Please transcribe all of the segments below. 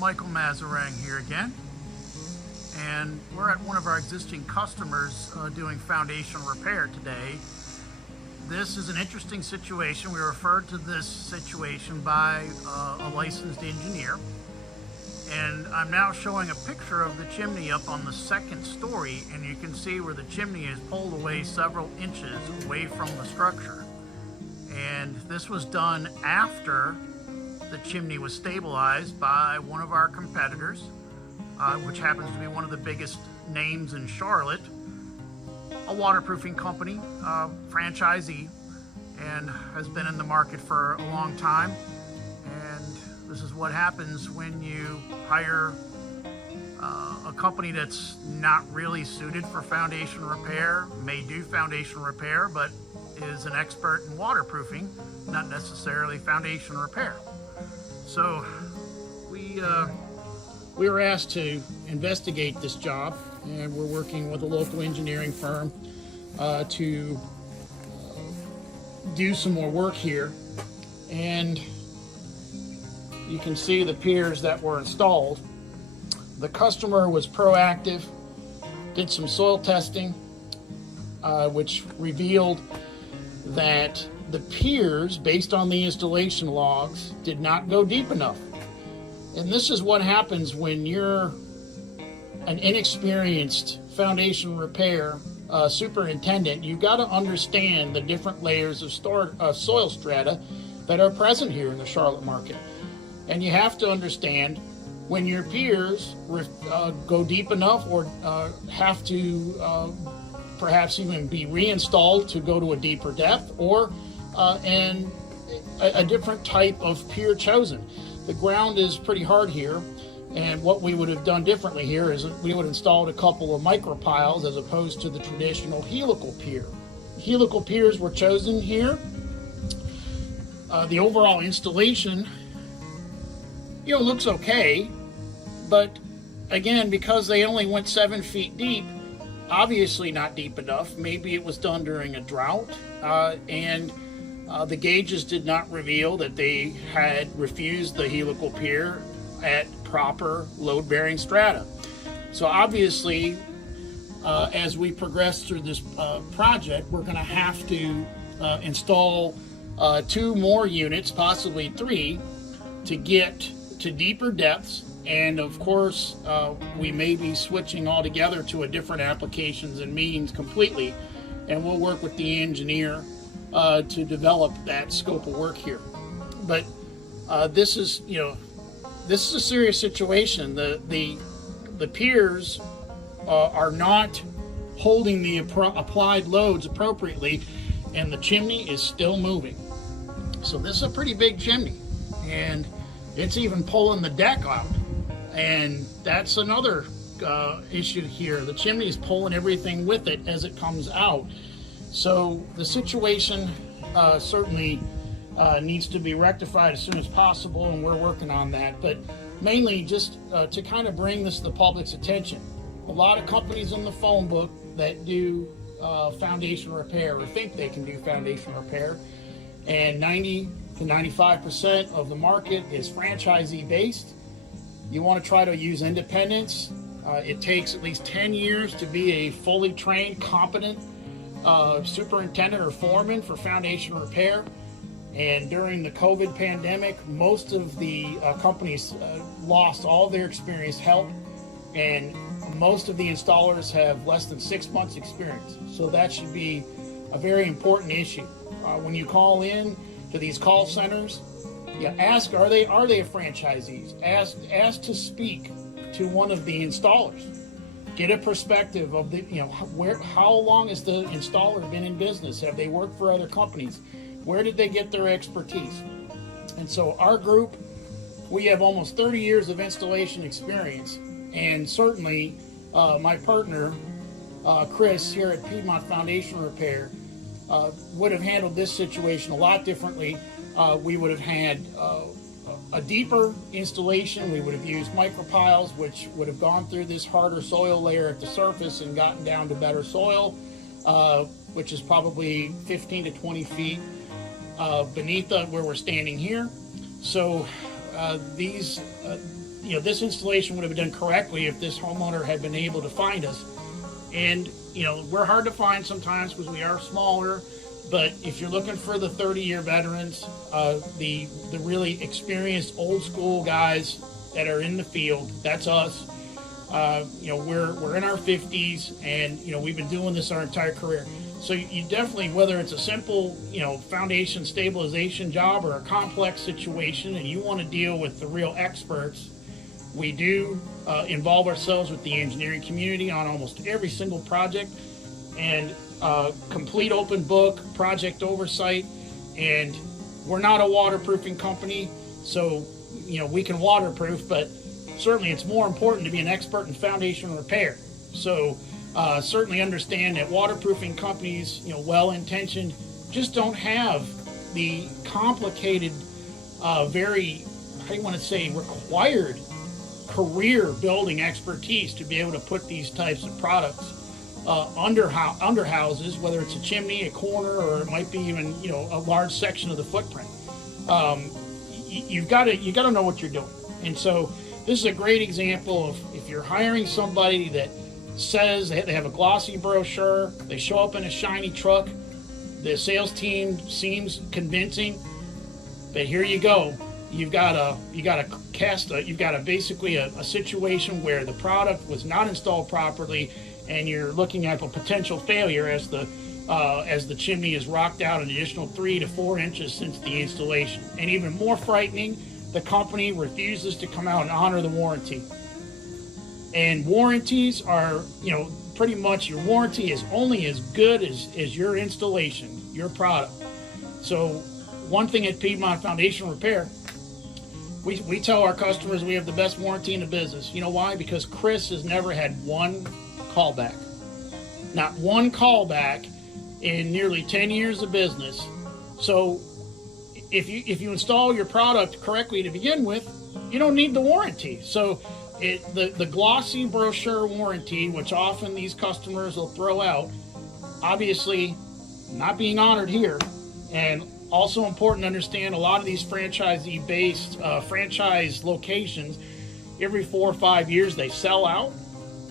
Michael Mazarang here again, and we're at one of our existing customers doing foundation repair today. This is an interesting situation. We referred to this situation by a licensed engineer, and I'm now showing a picture of the chimney up on the second story, and you can see where the chimney is pulled away several inches away from the structure. And this was done after the chimney was stabilized by one of our competitors, which happens to be one of the biggest names in Charlotte, a waterproofing company, franchisee, and has been in the market for a long time. And this is what happens when you hire a company that's not really suited for foundation repair, may do foundation repair, but is an expert in waterproofing, not necessarily foundation repair. So we were asked to investigate this job, and we're working with a local engineering firm to do some more work here. And you can see the piers that were installed. The customer was proactive, did some soil testing, which revealed that the piers, based on the installation logs, did not go deep enough. And this is what happens when you're an inexperienced foundation repair superintendent. You've got to understand the different layers of soil strata that are present here in the Charlotte market. And you have to understand when your piers go deep enough or have to perhaps even be reinstalled to go to a deeper depth, or and a different type of pier chosen. The ground is pretty hard here, and what we would have done differently here is we would have installed a couple of Micropiles as opposed to the traditional helical pier. Helical piers were chosen here. The overall installation, looks okay, but again, because they only went 7 feet deep, obviously not deep enough. Maybe it was done during a drought, and the gauges did not reveal that they had refused the helical pier at proper load-bearing strata. So obviously, as we progress through this project, we're going to have to install 2 more units, possibly 3, to get to deeper depths. And of course, we may be switching altogether to a different applications and means completely, and we'll work with the engineer to develop that scope of work here. But this is a serious situation. The piers are not holding the applied loads appropriately, and the chimney is still moving. So this is a pretty big chimney, and it's even pulling the deck out. And that's another issue here. The chimney is pulling everything with it as it comes out. So the situation certainly needs to be rectified as soon as possible, and we're working on that. But mainly just to kind of bring this to the public's attention. A lot of companies in the phone book that do foundation repair or think they can do foundation repair, and 90 to 95% of the market is franchisee based. You want to try to use independents. It takes at least 10 years to be a fully trained, competent superintendent or foreman for foundation repair. And during the COVID pandemic, most of the companies lost all their experienced help, and most of the installers have less than 6 months experience. So that should be a very important issue. When you call in to these call centers, ask, are they franchisees? Ask to speak to one of the installers. Get a perspective of how long has the installer been in business? Have they worked for other companies? Where did they get their expertise? And so our group, we have almost 30 years of installation experience, and certainly my partner, Chris, here at Piedmont Foundation Repair, would have handled this situation a lot differently. We would have had a deeper installation. We would have used Micropiles, which would have gone through this harder soil layer at the surface and gotten down to better soil, which is probably 15 to 20 feet where we're standing here. So these this installation would have been done correctly if this homeowner had been able to find us. And we're hard to find sometimes because we are smaller, but if you're looking for the 30-year veterans, the really experienced old school guys that are in the field, that's us. We're in our 50s, and we've been doing this our entire career. So you definitely, whether it's a simple foundation stabilization job or a complex situation, and you want to deal with the real experts, we do involve ourselves with the engineering community on almost every single project, and complete open book project oversight. And we're not a waterproofing company, so we can waterproof, but certainly it's more important to be an expert in foundation repair. So certainly understand that waterproofing companies, well-intentioned, just don't have the complicated, very, required career building expertise to be able to put these types of products under houses, whether it's a chimney, a corner, or it might be even a large section of the footprint. You've got to know what you're doing. And so this is a great example of if you're hiring somebody that says they have a glossy brochure, they show up in a shiny truck, the sales team seems convincing, but here you go. You've got basically a situation where the product was not installed properly, and you're looking at a potential failure as the chimney is rocked out an additional 3 to 4 inches since the installation. And even more frightening, the company refuses to come out and honor the warranty. And warranties are, pretty much your warranty is only as good as your installation, your product. So one thing at Piedmont Foundation Repair, we tell our customers we have the best warranty in the business. You know why? Because Chris has never had one callback. Not one callback in nearly 10 years of business. So if you install your product correctly to begin with, you don't need the warranty. So the glossy brochure warranty, which often these customers will throw out, obviously not being honored here. And also important to understand, a lot of these franchisee-based franchise locations, every 4 or 5 years they sell out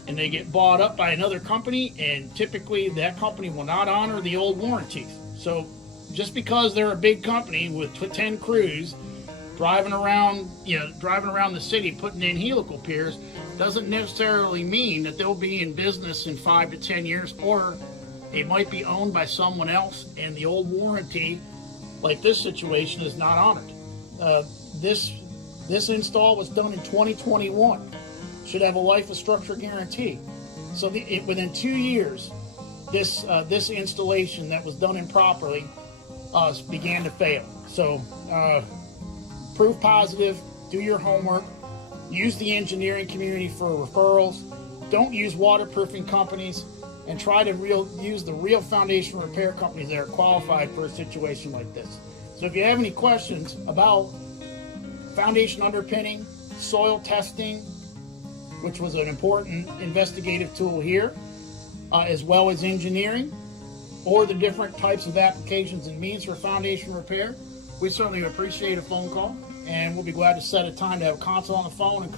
and they get bought up by another company, and typically that company will not honor the old warranties. So just because they're a big company with 10 crews driving around the city putting in helical piers doesn't necessarily mean that they'll be in business in 5 to 10 years, or it might be owned by someone else and the old warranty, like this situation, is not honored. This install was done in 2021. Should have a life of structure guarantee. So within 2 years, this installation that was done improperly began to fail. So proof positive, do your homework, use the engineering community for referrals, don't use waterproofing companies, and try to use the real foundation repair companies that are qualified for a situation like this. So if you have any questions about foundation underpinning, soil testing, which was an important investigative tool here, as well as engineering, or the different types of applications and means for foundation repair, we certainly appreciate a phone call, and we'll be glad to set a time to have a consult on the phone and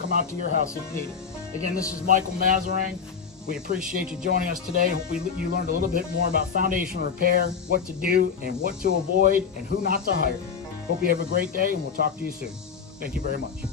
come out to your house if needed. Again, this is Michael Mazarang. We appreciate you joining us today. Hope you learned a little bit more about foundation repair, what to do and what to avoid, and who not to hire. Hope you have a great day, and we'll talk to you soon. Thank you very much.